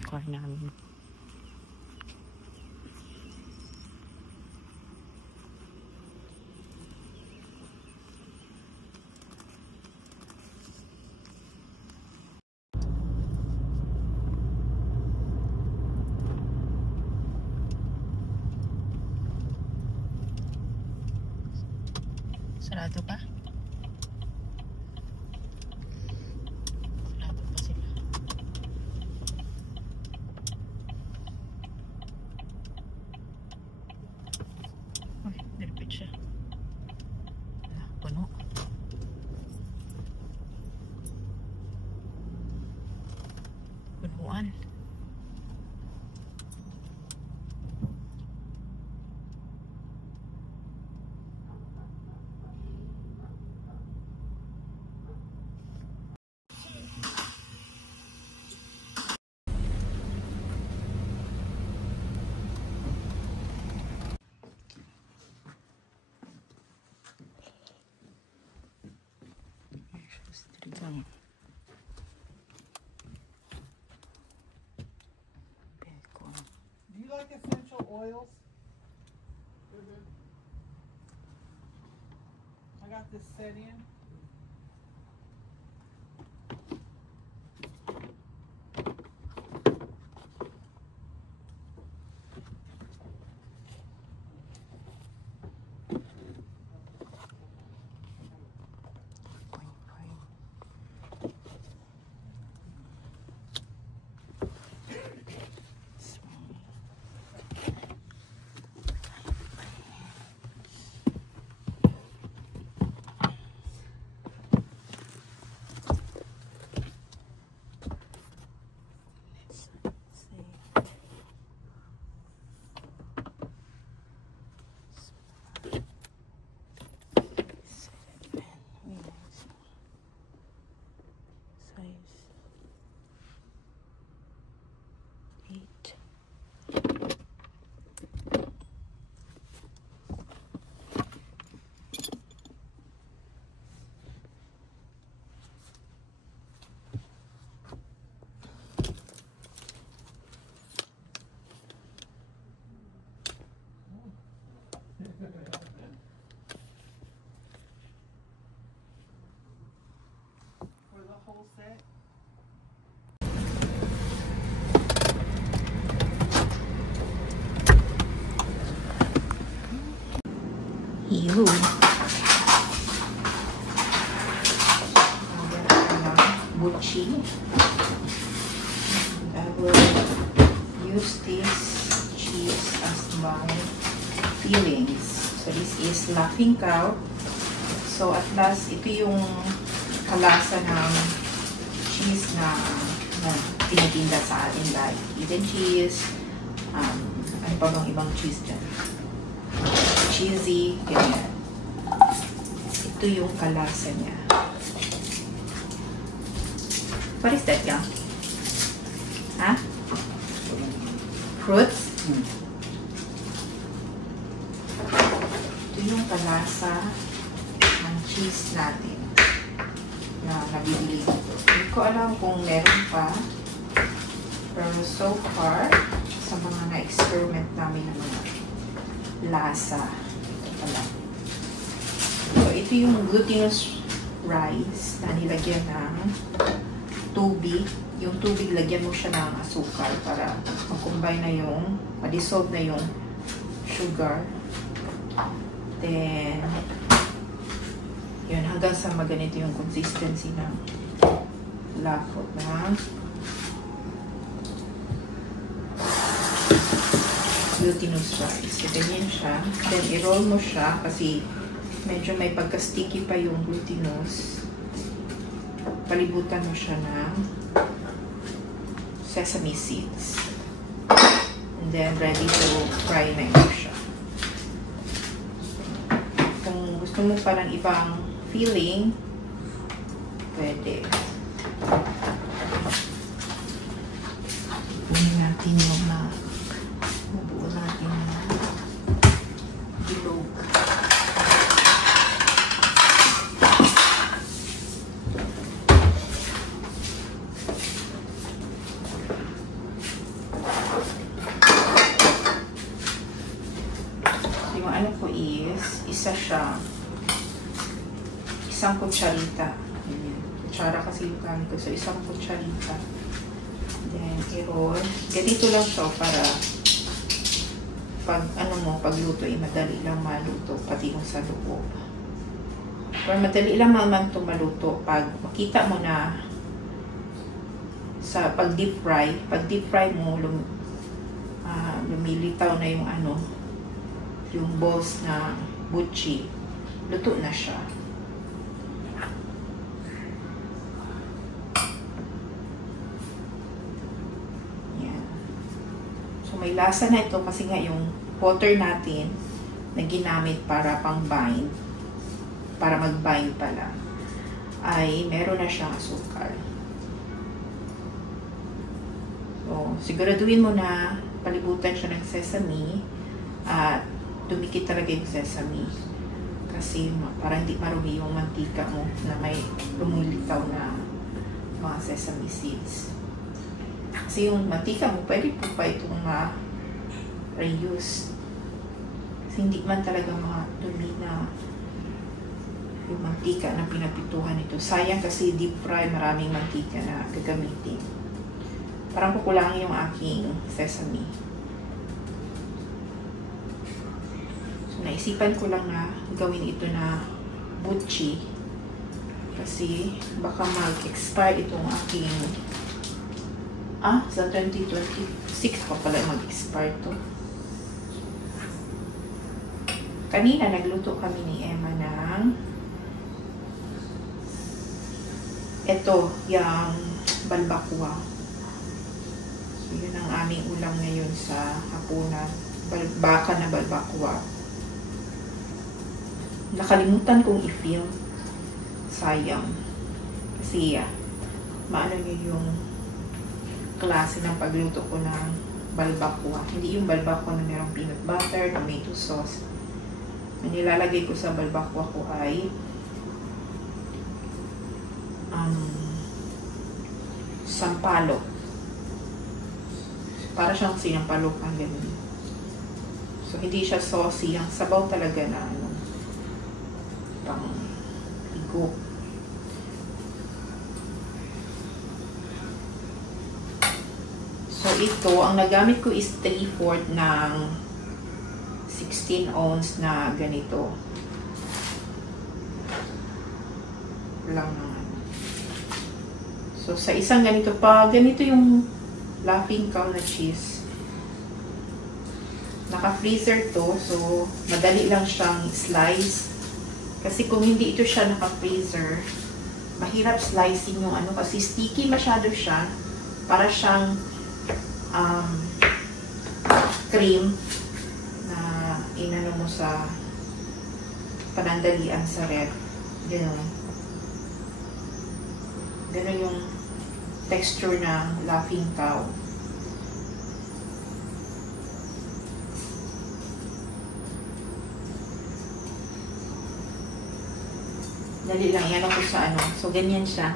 yung car namin. Sarado pa? Sarado pa sila. Uy, nilipid siya. Wala, puno. Punuan. Do you like essential oils? I got this set in. For the whole set. Ew. Buchi. I will use this cheese as my fillings. So this is Laughing Cow. So at last, ito yung kalasa ng cheese na tinitinda sa atin, like Eden cheese, ano pa bang ibang cheese dyan? Cheesy, ganyan. Ito yung kalasa niya. What is that, Yang? Ha? Fruits? Ito yung kalasa ng cheese natin na nabibili dito. Hindi ko alam kung meron pa. Pero so far, sa mga na-experiment namin ng mga lasa, ito pala. So, ito yung glutinous rice na nilagyan ng tubig. Yung tubig, lagyan mo siya ng asukal para mag-combine na yung, ma-dissolve na yung sugar. Then, yun, hanggang sa maganito yung consistency ng lafot na glutinous rice. So, ganyan siya. Then, i-roll mo siya kasi medyo may pagka-sticky pa yung glutinous. Palibutan mo siya ng sesame seeds. And then, ready to fry na yun siya. Kung gusto mo parang ibang filling, pwede. Kunin natin yung mabuo natin na bilog. isa siya. Isang kutsarita. Kutsara kasi yung gamit ko. So, isang kutsarita. Then, i-roll. Ganito lang siya para pag pagluto, madali lang maluto, pati yung sa loob. Or madali lang naman ito maluto pag makita mo na sa pag deep fry mo, lumilitaw na yung yung balls na butchi, luto na siya. Yan. So may lasa na ito kasi nga yung water natin na ginamit para pang bind, para mag-bind pala, ay meron na siyang asukal. So, siguraduhin mo na palibutan siya ng sesame at dumikit talaga yung sesame. Kasi para hindi marumi yung mantika mo na may lumilitaw na mga sesame seeds. Kasi yung mantika mo, pwede po pa itong reuse. Kasi hindi man talaga mga dumi na yung mantika na pinapituhan ito. Sayang kasi deep fry, maraming mantika na gagamitin. Parang kukulangin yung aking sesame. So, naisipan ko lang na gawin ito na butchi. Kasi baka mag-expire itong aking sa 2026 pa pala mag-expire to. Kanina nagluto kami ni Emma ng yung balbakwa. So, yun ang aming ulam ngayon sa hapunan. Baka na balbakwa. Nakalimutan kong i-film. Sayang. Kasi maano nyo yung klase ng pagluto ko ng balbakwa. Hindi yung balbakwa na merong peanut butter, tomato sauce. Ang nilalagay ko sa balbakwa ko ay sampalok. Para siyang sinampalok ang ganun. So, hindi siya saucy. Ang sabaw talaga na pang pigo. So, ito, ang nagamit ko is 3/4 ng 16 ounce na ganito. Lang naman. So, sa isang ganito pa, ganito yung Laughing Cow na cheese. Naka-freezer to, so madali lang siyang slice. Kasi kung hindi ito siya naka-freezer, mahirap slicing yung kasi sticky masyado siya. Para siyang cream na inano mo sa panandalian sa ref. Ganun. Ganun yung texture ng Laughing Cow. Dali lang, yan ako sa So, ganyan siya.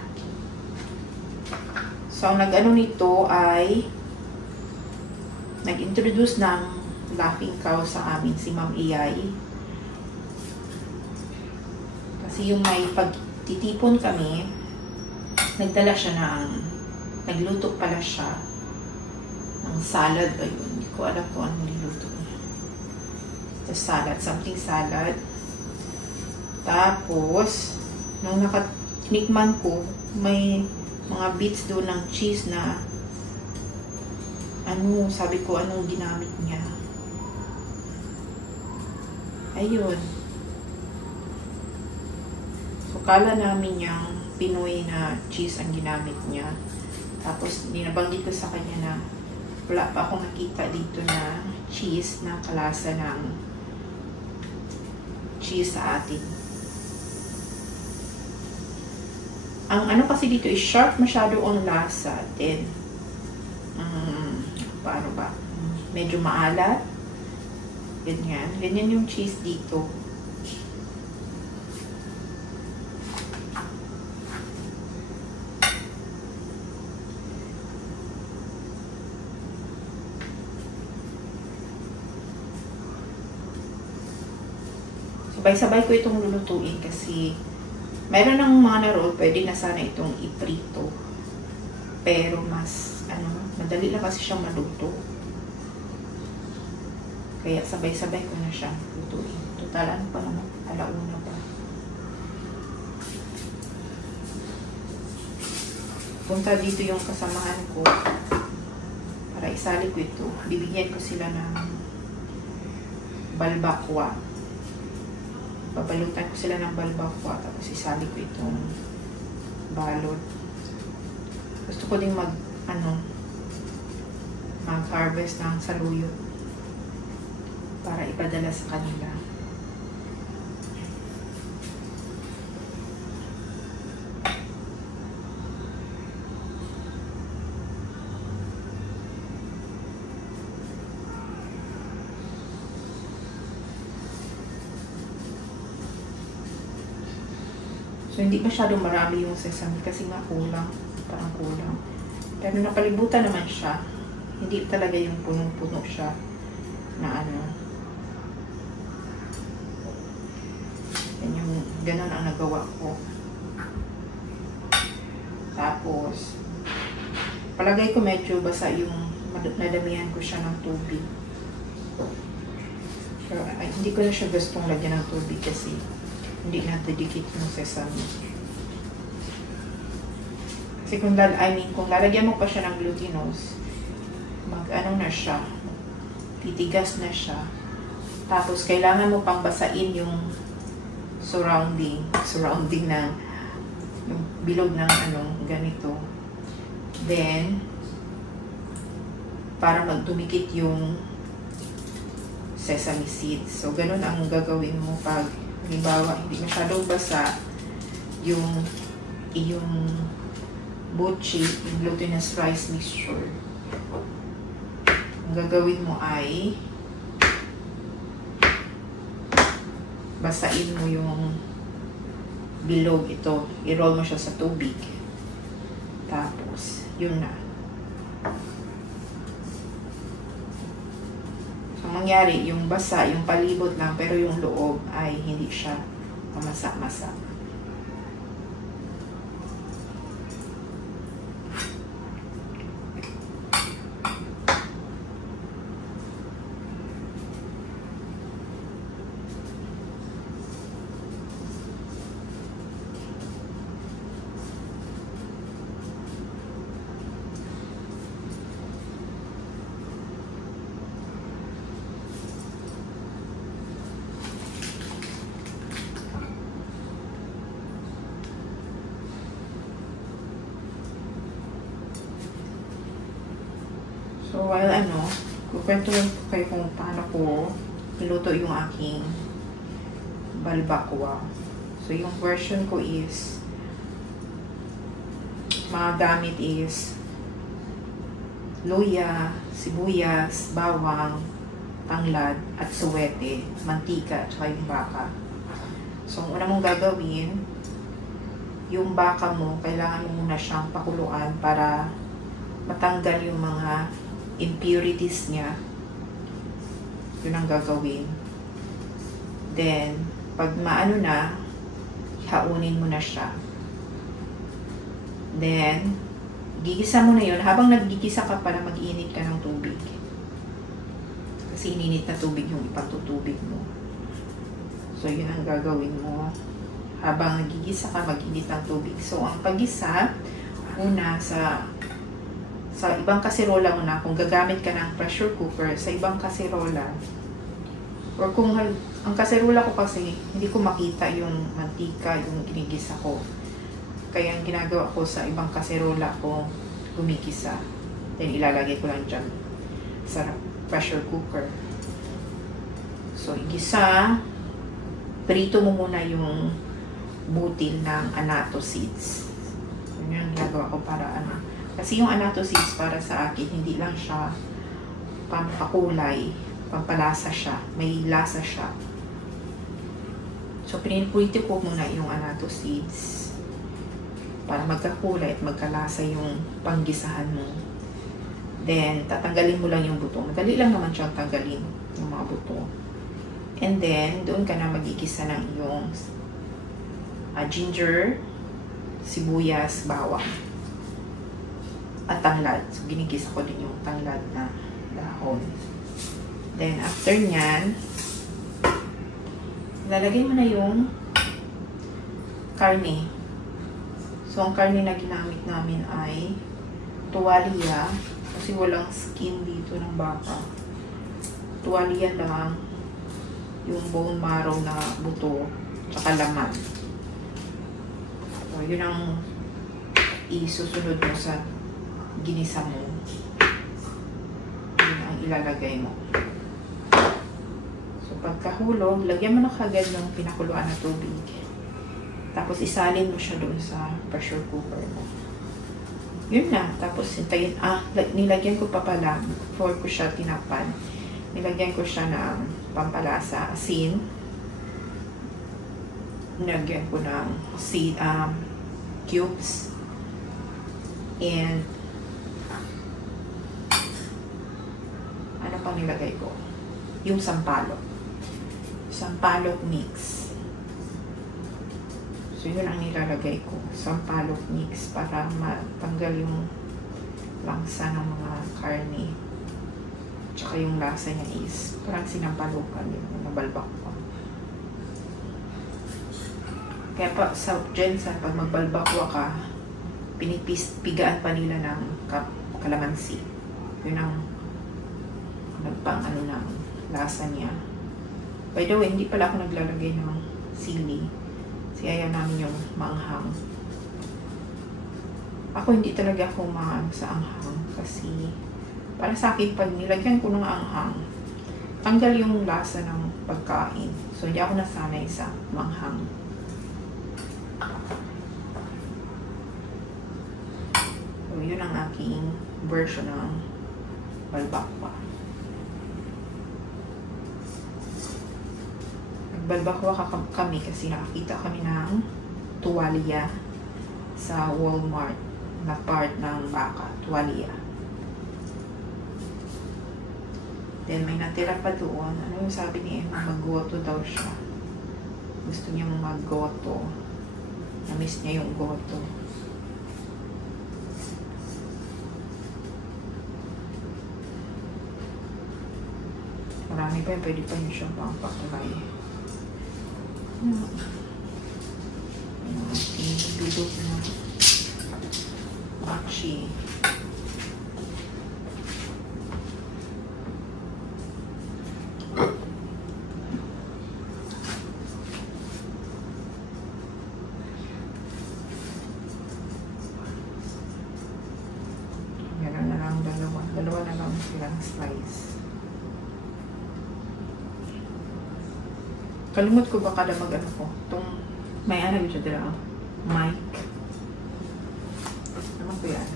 So, ang nag-ano nito ay nag-introduce ng Laughing Cow sa amin, si Ma'am Iyay. Kasi yung may pagtitipon kami, nagdala siya nagluto pala siya ng salad ba yun? Hindi ko alam kung ano niluto niya. The salad, something salad. Tapos, nung nakatikman ko, may mga bits doon ng cheese na sabi ko anong ginamit niya. Ayun. So, kala namin yung Pinoy na cheese ang ginamit niya. Tapos, binabanggit ko sa kanya na wala pa akong nakita dito na cheese na kalasa ng cheese sa atin. Ang kasi dito is sharp masyado ang lasa. Then, paano ba? Medyo maalat. Ganyan. Ganyan yung cheese dito. sabay-sabay ko itong lulutuin kasi mayroon ng mga na-roll, pwede na sana itong iprito. Pero mas, madali lang kasi siyang maluto. Kaya sabay-sabay ko na siyang lutuin. Total, ano pa naman? Alauna pa. Punta dito yung kasamahan ko para isali ko ito. Bibigyan ko sila ng balbakwa. Babalutan ko sila ng balbakwa tapos isali ko itong balot. Gusto ko din mag-harvest ng saluyot para ipadala sa kanila. So, hindi masyadong marami yung sesame kasi nga kulang. Parang kulang. Pero napalibutan naman siya. Hindi talaga yung punong-puno siya na yan yung ganun ang nagawa ko. Tapos, palagay ko medyo basa yung nadamihan ko siya ng tubig. Pero hindi ko na siya gustong lagyan ng tubig kasi hindi nadidikit yung sesame. Kasi kung lalagyan mo pa siya ng glutinous, na siya, titigas na siya. Tapos, kailangan mo pang basain yung surrounding ng yung bilog ng ganito. Then, para magdumikit yung sesame seeds. So, ganun ang gagawin mo pag halimbawa, hindi masyadong basa yung bochi, yung glutinous rice mixture. Ang gagawin mo ay basain mo yung bilog ito. I-roll mo siya sa tubig. Tapos, yun na. Mangyari, yung basa, yung palibot lang, pero yung loob ay hindi siya mamasa-masa. So, while kukwento ko kayo kung paano ko niluto yung aking balbakwa. So, yung version ko is, mga gamit is luya, sibuyas, bawang, tanglad, at suwete, mantika, at saka yung baka. So, ang una mong gagawin, yung baka mo, kailangan mo muna siyang pakuluan para matanggal yung mga impurities niya. Yun ang gagawin. Then, pag maano na, haunin mo na siya. Then, gigisa mo na yun. Habang naggigisa ka pala, mag-init ka ng tubig. Kasi ininit na tubig yung ipatutubig mo. So, yun ang gagawin mo. Habang nagigisa ka, mag-init ng tubig. So, ang paggisa, una sa ibang kaserola mo na, kung gagamit ka ng pressure cooker, sa ibang kaserola, or kung ang kaserola ko kasi, hindi ko makita yung mantika, yung ginigisa ko. Kaya ang ginagawa ko sa ibang kaserola ko, gumigisa. Then ilalagay ko lang dyan sa pressure cooker. So, igisa, prito mo muna yung butil ng annatto seeds. Yun yung ginagawa ko para kasi yung annatto seeds para sa akin, hindi lang siya pampakulay, pampalasa siya, may lasa siya. So, pinipuliti ko muna yung annatto seeds para magkakulay at magkalasa yung panggisahan mo. Then, tatanggalin mo lang yung buto. Madali lang naman siyang tanggalin yung mga buto. And then, doon ka na magigisa ng iyong ginger, sibuyas, bawang, at tanglad. So, ginigisa ko din yung tanglad na dahon. Then, after nyan, lalagay mo na yung karne. So, ang karne na ginamit namin ay tuwalya. Kasi walang skin dito ng baka. Tuwalya lang. Yung bone marrow na buto. Tsaka laman. So, yun ang isusunod mo sa ginisa mo. Yun ang ilalagay mo. So, pagkahulog, lagyan mo na kagad ng pinakuluan na tubig. Tapos, isalin mo siya doon sa pressure cooker mo. Yun na. Tapos, hintayin. Nilagyan ko pa pala, before ko siya tinapan, nilagyan ko siya ng pampalasa, asin. Nilagyan ko ng cubes. And, ano pang nilagay ko? Yung sampalok. Sampalok mix. So, yun ang nilalagay ko. Sampalok mix para matanggal yung langsa ng mga karne. Tsaka yung lasa niya is parang sinampalukan yung nabalbak ko. Kaya pa, pag magbalbakwa ka, pigaan pa nila ng kalamansi. Yun ang nagpang-ano ng lasa niya. By the way, hindi pala ako naglalagay ng sili. Kasi ayaw namin yung maanghang. Ako hindi talaga ako sa anghang. Kasi para sa akin, pag nilagyan ko ng anghang, tanggal yung lasa ng pagkain. So, hindi ako nasanay sa maanghang. So, yun ang aking version ng balbakwa. Nagbalbakwa kami kasi nakakita kami ng tuwalya sa Walmart na part ng baka. Tuwalya. Then, may natira pa doon. Ano yung sabi ni Emma? Mag-goto daw siya. Gusto niya mag-goto. Na-miss niya yung goto. Marami pa yun. Pwede pa yun siyang pang-pakulay. Bidot na bakshi. Meron na lang dalawa na lang silang slice. Kalimut ko ba kada mag-ano ko? Itong, may ano siya dila? Mic. Naman ko yan.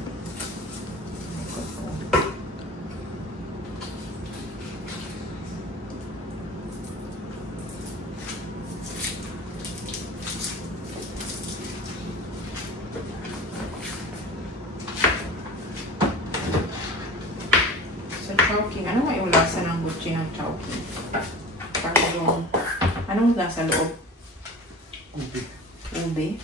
Sa chowking, ano nga yung lasa ng butchi ng chowking? Parang yung anong nasa loob? Ube. Ube?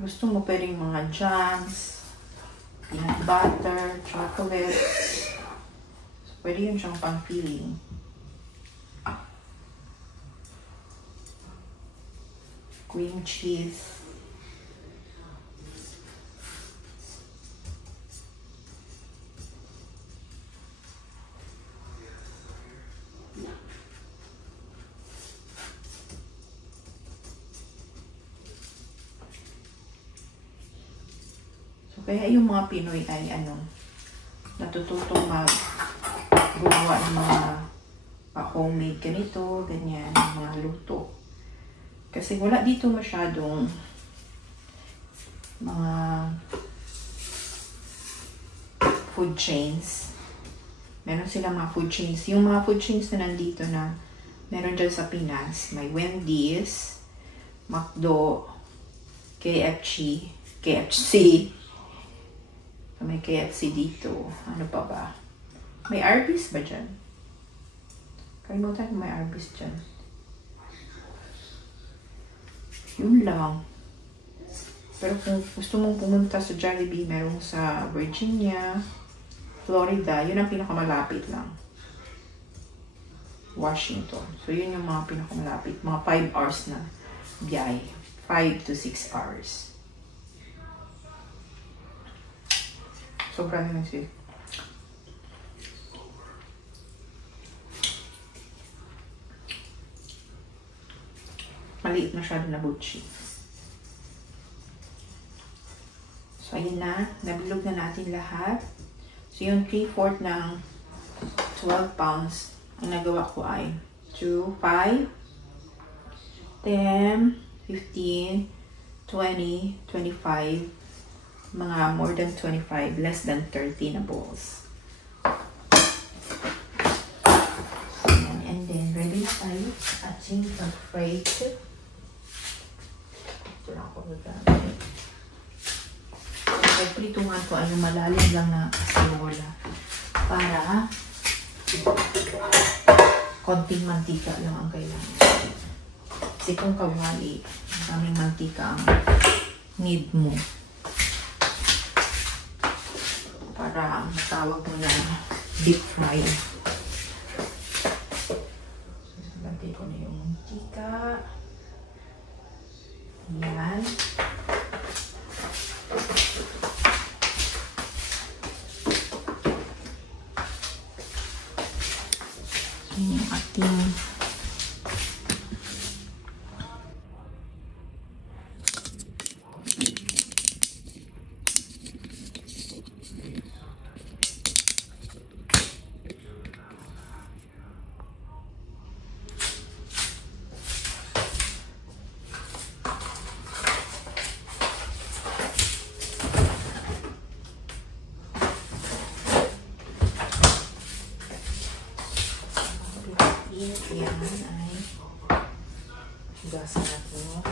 Gusto mo pwedeng mga jams, peanut butter, chocolate. So, pwede yun siyang pang-filling. Cream cheese. So, kaya yung mga Pinoy ay natututong gumawa ng mga homemade ganito, ganyan, mga luto. Kasi wala dito masyadong mga food chains Meron silang mga food chains. Yung mga food chains na nandito na meron dyan sa Pinas, may Wendy's, McDo, KFC, may KFC dito. Ano pa ba? May Arby's ba dyan? Kalimutan kung may Arby's dyan. Yun lang. Pero kung gusto mong pumunta sa Jollibee, meron sa Virginia, Florida, yun ang pinakamalapit lang. Washington. So, yun yung mga pinakamalapit. Mga 5 hours na biyahe. 5 to 6 hours. Sobrang yun siya. Maliit masyado na butchi. So, ayun na. Nabilog na natin lahat. So, yung 3/4 ng 12 pounds, ang nagawa ko ay 2, 5, 10, 15, 20, 25, mga more than 25, less than 30 na balls. And then, ready na tayo sa ating pag-fry. Ito lang ako gagamit. Pagprituhan ko ay malalim lang na kaserola para konting mantika lang ang kailangan. Kasi kung kawali, maraming mantika ang need mo para matawag mo na deep fry. So, lagay ko na yung mantika. Yan. Yung ating yan ay higasan natin mo.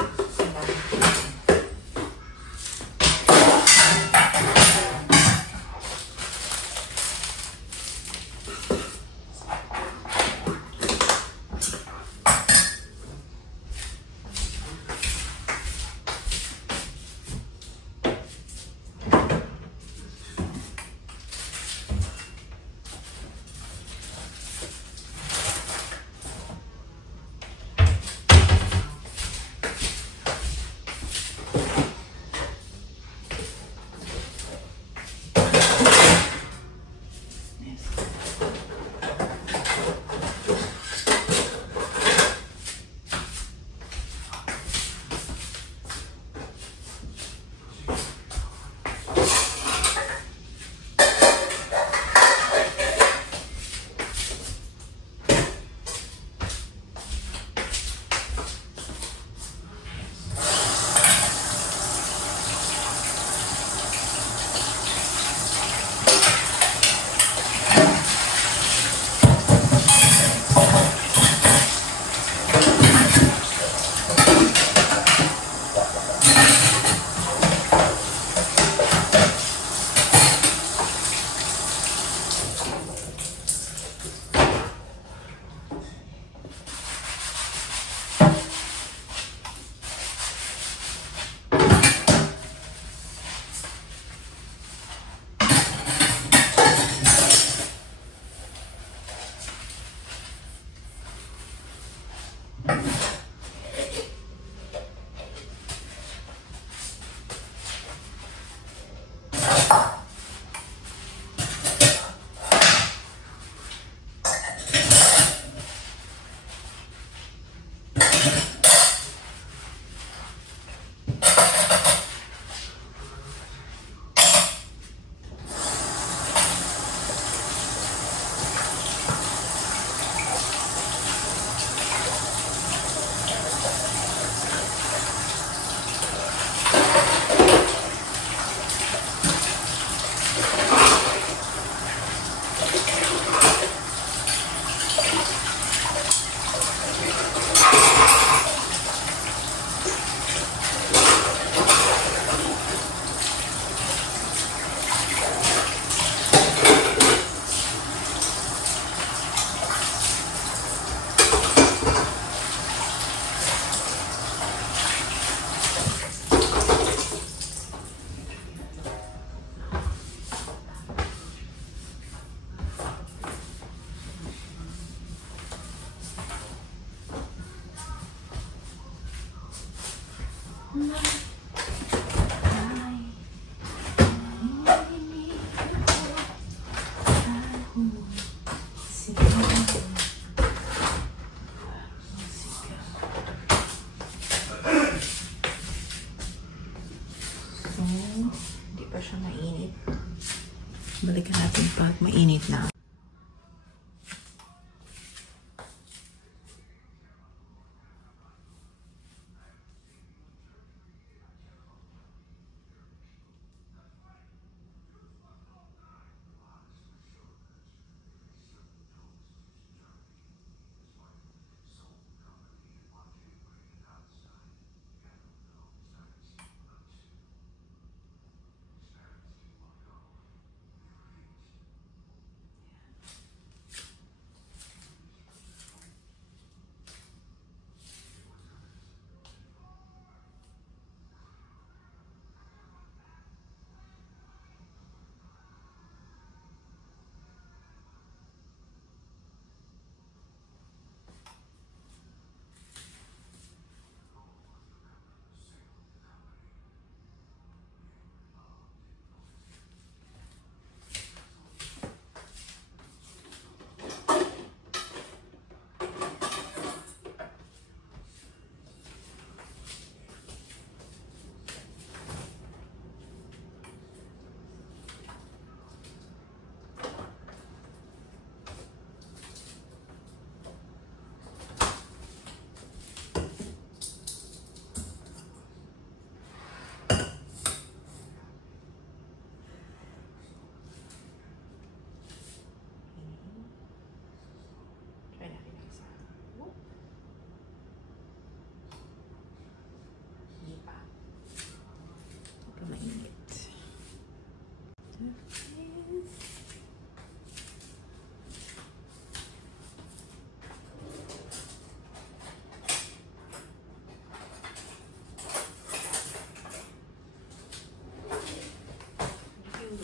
mainit. Balikan natin pag mainit na.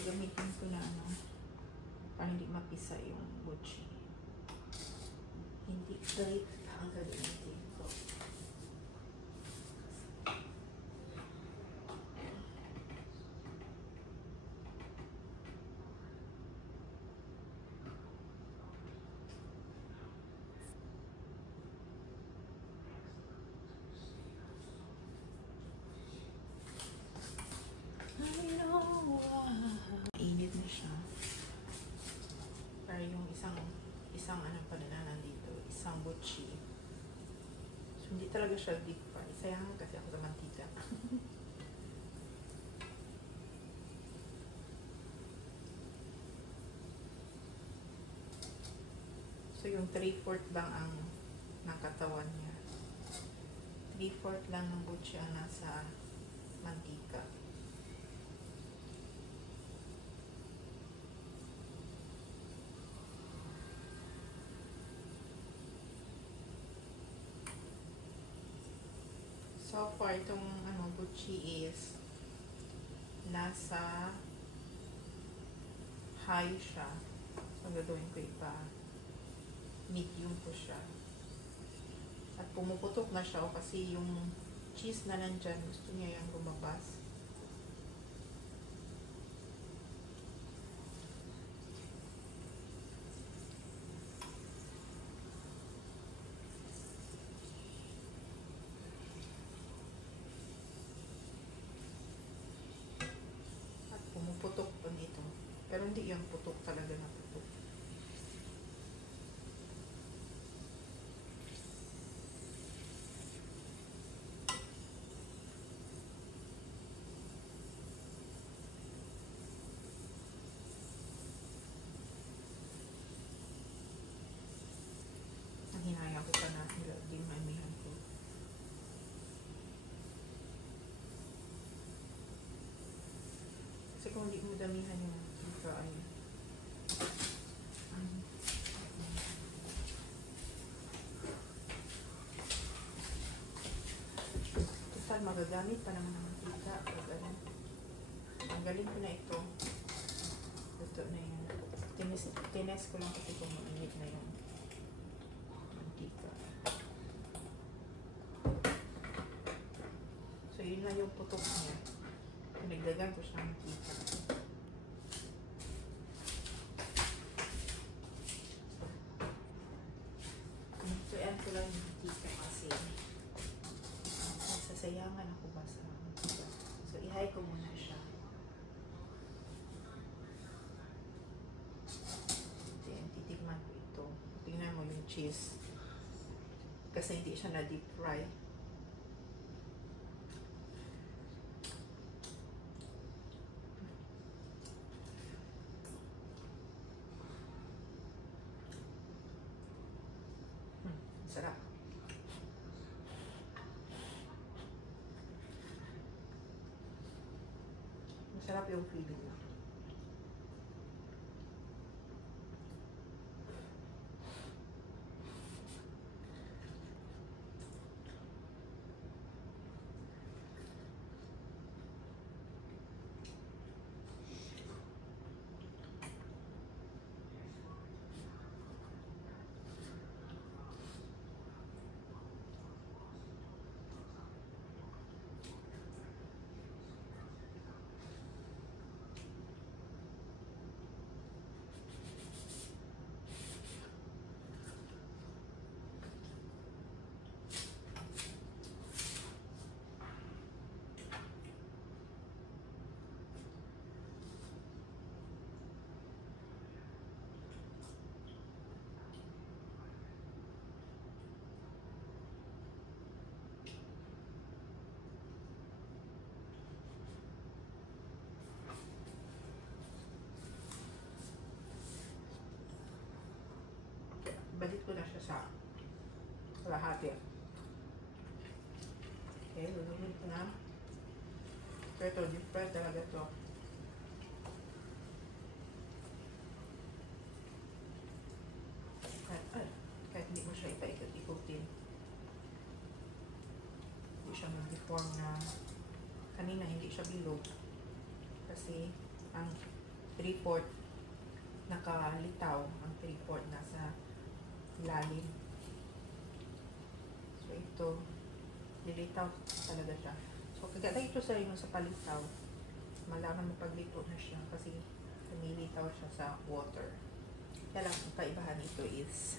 Gamitin ko na para hindi mapisa yung mochi. Hindi straight ang gagamitin ko. Init na siya. Para yung isang ano pa na nandito, isang mochi. So, hindi talaga siya deep fry. Sayang kasi ako sa mantika. So, yung 3/4 lang ang nakatawan niya. 3/4 lang ng mochi ang nasa mantika. So far, itong mochi is nasa high siya. So, gagawin ko ipa medium ko siya. At pumuputok na siya kasi yung cheese na nandyan, gusto niya yung lumabas. Putok po dito. Pero hindi yung putok talaga na putok. Ang hinayang ko pa na di mamihan ko. Kasi kung hindi mo damihan yung dito ay total magagamit pa naman ng mantika. Tanggalin ko na ito. Gusto na yun. Tines ko lang kasi kung mainit na yung mantika. So yun na yung putok niya. Pinagdagan ko siya ng kita. Tuyan ko lang yung kita kasi nagsasayangan ako ba sa kita. So, ihay ko muna siya. cheese. Kasi hindi siya na deep fry. Sarap. Masarap yung feeling niya. Balik ko na siya sa kalahati. Okay, lulunod ko na. So ito, deep fry talaga to. Kahit hindi mo siya ipaikot-ikutin. Hindi siya mag-deform na kanina hindi siya bilog. Kasi ang 3/4 nakalitaw, ang 3/4 nasa lalim. So ito, lilitaw talaga siya. So kagaya ito sa yung sa palitaw, malaman mo paglito na siya kasi lumilitaw siya sa water. Kaya lang, ang kaibahan ito is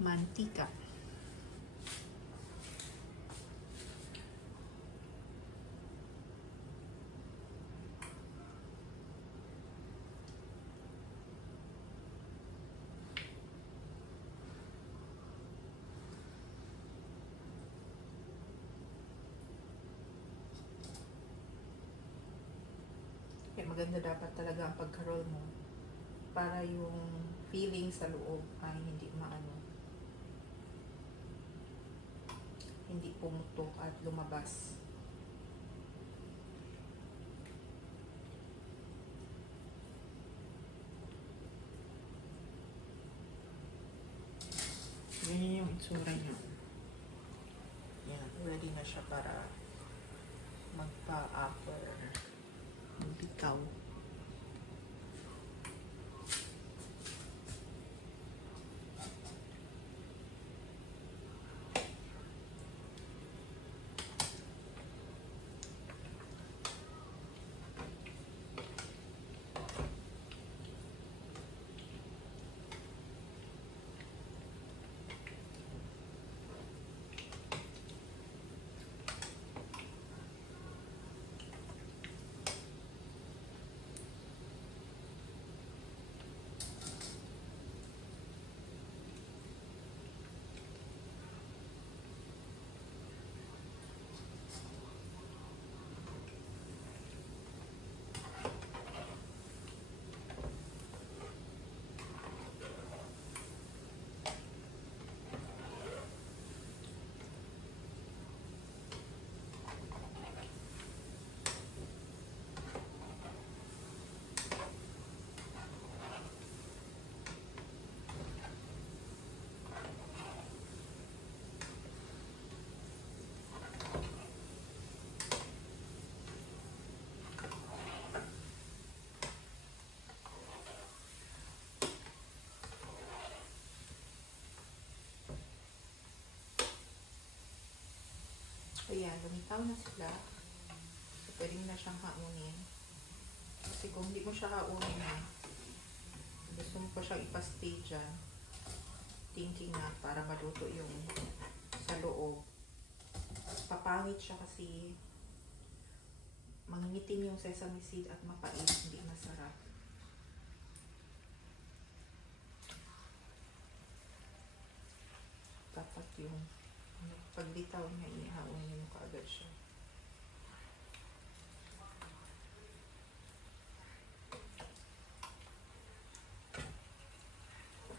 mantika. Kaya maganda dapat talaga ang pagka-roll mo para yung feeling sa loob ay hindi maano, hindi pumutok at lumabas. Ganyan yung itsura niya. Yan, ready na siya para magpa-upper. Bikaw. Ayan, lumitaw na sila. So, pwede mo na siyang haunin. Kasi kung hindi mo siya haunin gusto mo pa siyang ipastay dyan, thinking na para maluto yung sa loob. Papangit siya kasi mangingitim yung sesame seed at mapait, hindi masarap. yung paglitaw niya, ihaunin mo kaagad siya.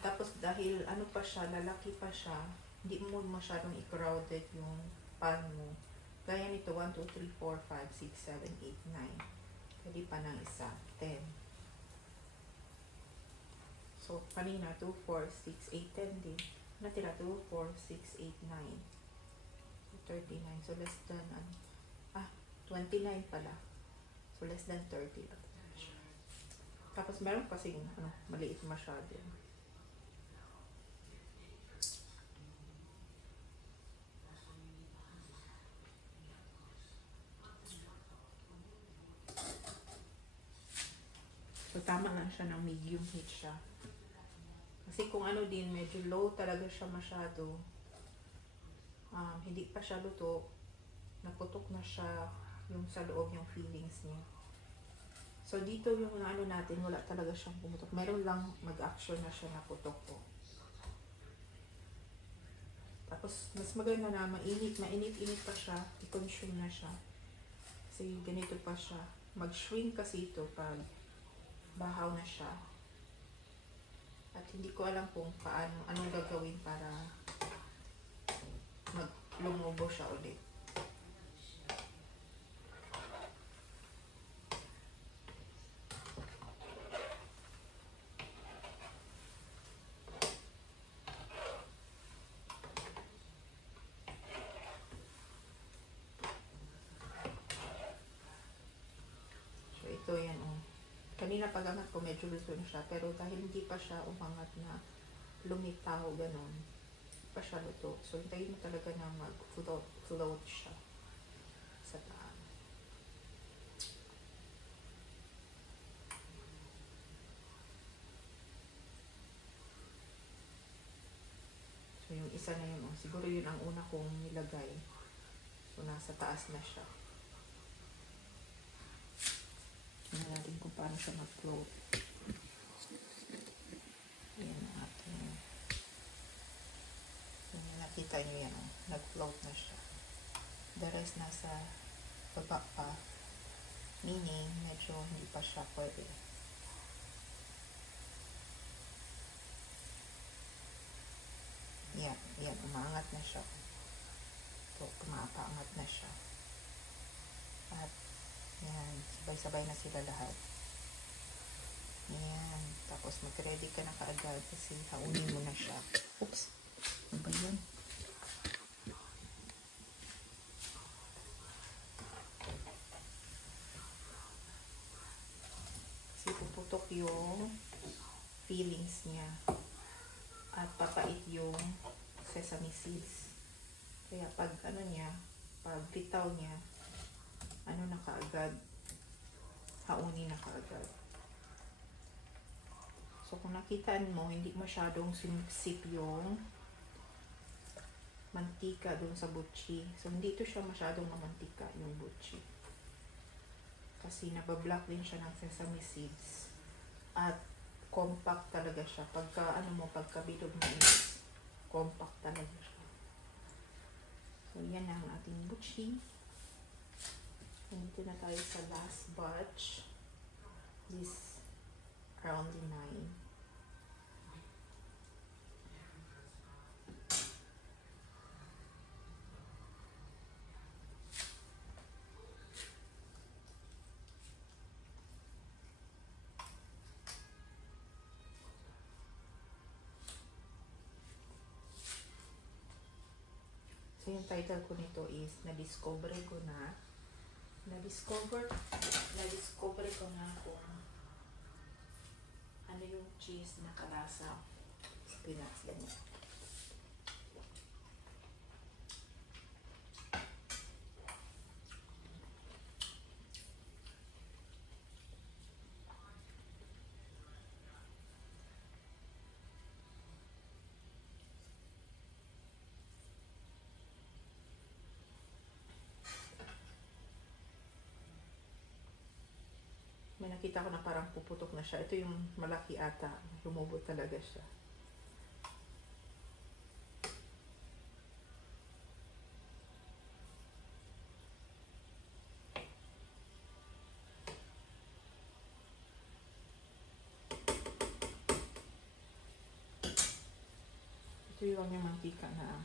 Tapos dahil ano pa siya, lalaki pa siya, hindi mo masyadong i-crowded yung pan mo. Gaya nito, 1, 2, 3, 4, 5, 6, 7, 8, 9. Pwede pa ng isa, 10. So, kanina, 2, 4, 6, 8, 10 din. Natira, 2, 4, 6, 8, 9. 39. So, less than, 29 pala. So, less than 30 lang. Tapos, meron kasing, maliit masyado. So, tama lang siya ng medium heat siya. Kasi kung ano din, medyo low talaga siya masyado. Hindi pa siya luto. Naputok na siya yung sa loob yung feelings niya. So, dito yung ano natin, wala talaga siyang pumutok. Meron lang mag-action na siya naputok po. Tapos, mas maganda na mainit pa siya. I-consume na siya. Kasi ganito pa siya. Mag-shrink kasi ito pag bahaw na siya. At hindi ko alam kung anong gagawin para lumubo siya ulit. So ito yan Kanina pag-angat ko medyo luto na siya, pero dahil hindi pa siya umangat na lumitaw, ganun, pa siya luto. So, hintayin mo talaga na mag-float siya sa paan. So, yung isa na yun, siguro yun ang una kong nilagay. So, nasa taas na siya. Tingnan natin kung paano siya mag-float. Yan ang ating. So, nakita nyo yan, nag-float na siya. The rest nasa baba pa. Meaning, medyo hindi pa siya pwede. Yan, umaangat na siya. So, tumapaangat na siya. At yan, sabay-sabay na sila lahat. Yan, tapos mag-ready ka na kaagad kasi haunin mo na siya. Oops, ano ba yun? Kasi puputok yung feelings niya at papait yung sesame seeds. Kaya pag pag bitaw niya, na kaagad, haunin na kaagad. So, kung nakitaan mo, hindi masyadong sinipsip yung mantika dun sa butchi. So, hindi ito siya masyadong mamantika, yung butchi. Kasi nabablock din siya ng sesame seeds. At compact talaga siya. Pagka bilog mo is compact talaga siya. So, yan ang ating butchi. Nandito na tayo sa last batch. This round 9. So, yung title ko nito is na-discover ko na kung ano yung cheese na kalasa sa Pinas. May nakita ko na parang puputok na siya. Ito yung malaki ata. Lumubot talaga siya. Ito yung mantika na.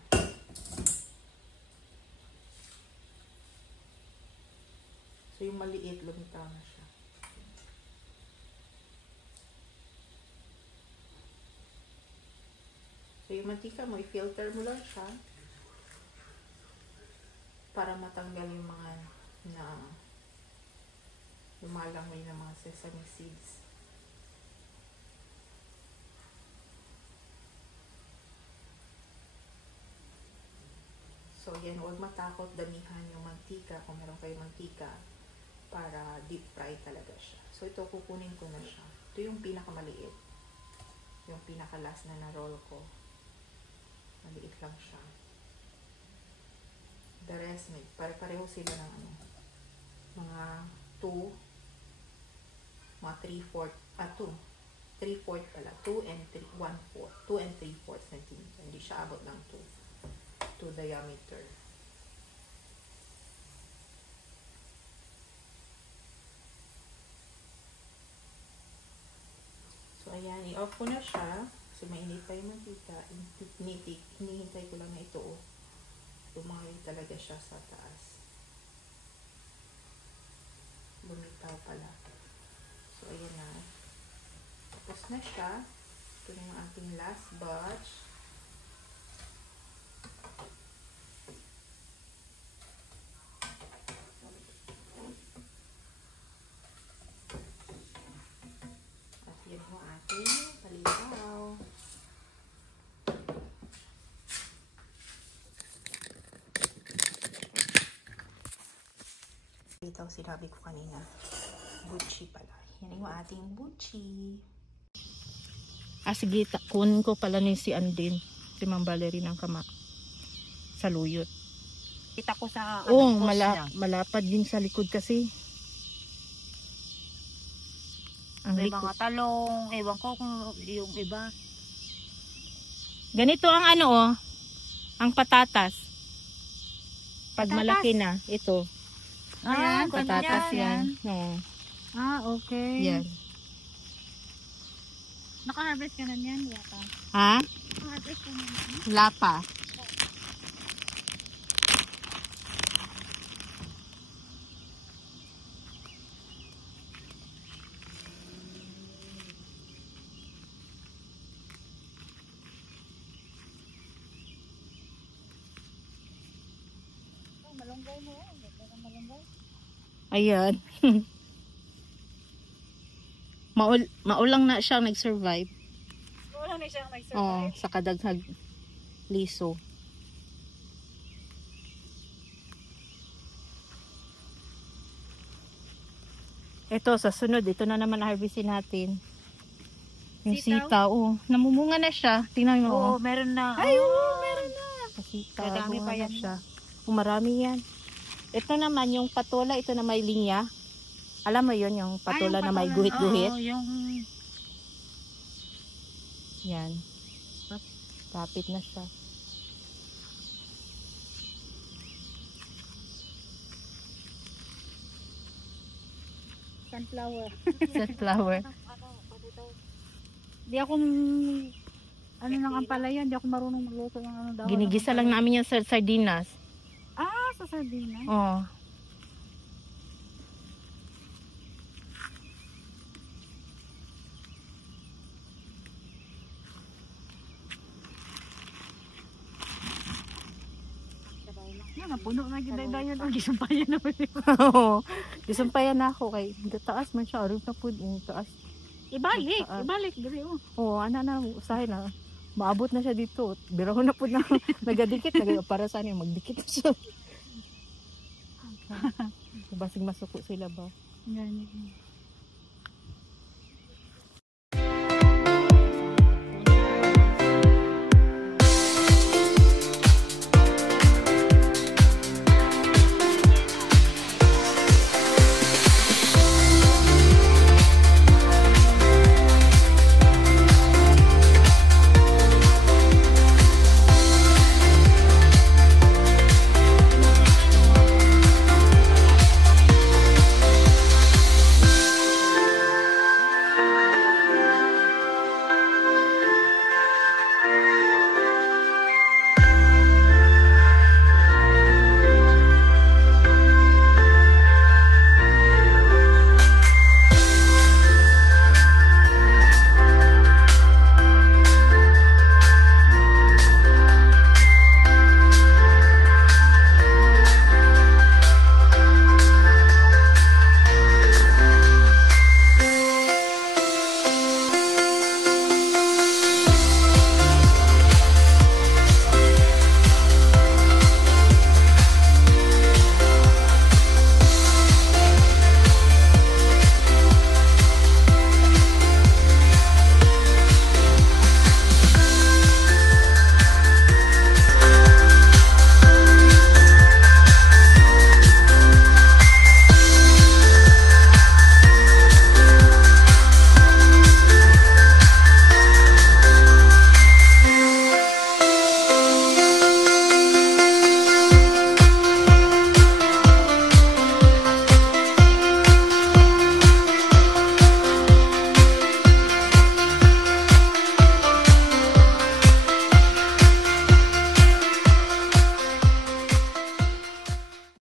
So yung maliit, lumitaw na siya. So yung mantika mo, i-filter mo lang siya para matanggal yung mga na lumalangoy na mga sesame seeds. So yan, huwag matakot damihan yung mantika kung meron kayong mantika para deep fry talaga siya. So ito, kukunin ko na siya. Ito yung pinakamaliit. Yung pinaka-last na na-roll ko. Maliit lang siya. The rest, pare-pareho sila ng ano, mga 2, mga 3/4, 3/4 pala. 2 and 1/4. 2 and 3/4 cm. Hindi siya abot ng 2 diameter. So, ayan, i-off ko na siya. Kasi mainit pa yung mantika. Hinihintay ko lang na ito. Lumayo talaga siya sa taas. Lumitaw pala. So, ayan na. Tapos na siya. Ito na yung ating last batch. Yan po ating palitaw. Ito, sinabi ko kanina. Buchi pala. Yan yung ating buchi. Sige, kunin ko pala ni si Andin. Si Ma'am Valerie ng Kama. Sa luyot. Kita ko sa malapad din sa likod kasi. Ang may likod. mga talong, ewan ko kung yung iba. Ganito ang ano ang patatas. Pag malaki na, ito. Ayan, Patatas yan. Oo. Okay. Yan. Naka-harvest ka na yan, yata. Ha? Naka-harvest ka na yan. Lapa. Malunggay mo, malunggay. Ayan. Maulang na siyang nag-survive. Wala na siyang nag-survive. Oh, sa kadaghag liso. Ito, sa sunod, ito na naman harvestin natin. Yung sitaw, namumunga na siya. Tingnan mo. Oo, meron na. Ay, meron na. Sitaw, Kadami pa yan. siya. Marami yan. Ito naman, yung patola, ito na may linya. Alam mo yun, yung patola na may guhit-guhit. Oo, yung... Yan. Tapit na siya. Sunflower. Sunflower. Di ako... Ano nang ampalaya, di ako marunong magluto ng ano daw. Ginigisa lang namin yan sa sardinas. Sa sardinas? Oh. Napuno na gina-dayan ang gisumpayan na. Oo. Gisumpayan na ako kay taas man siya, aron na pud taas. Ibalik diri Oo, ana usahay na. Maabot na siya dito. Biraho na pud na nagadikit para sa niya magdikit siya. Basig masuko sila ba? Ganyan.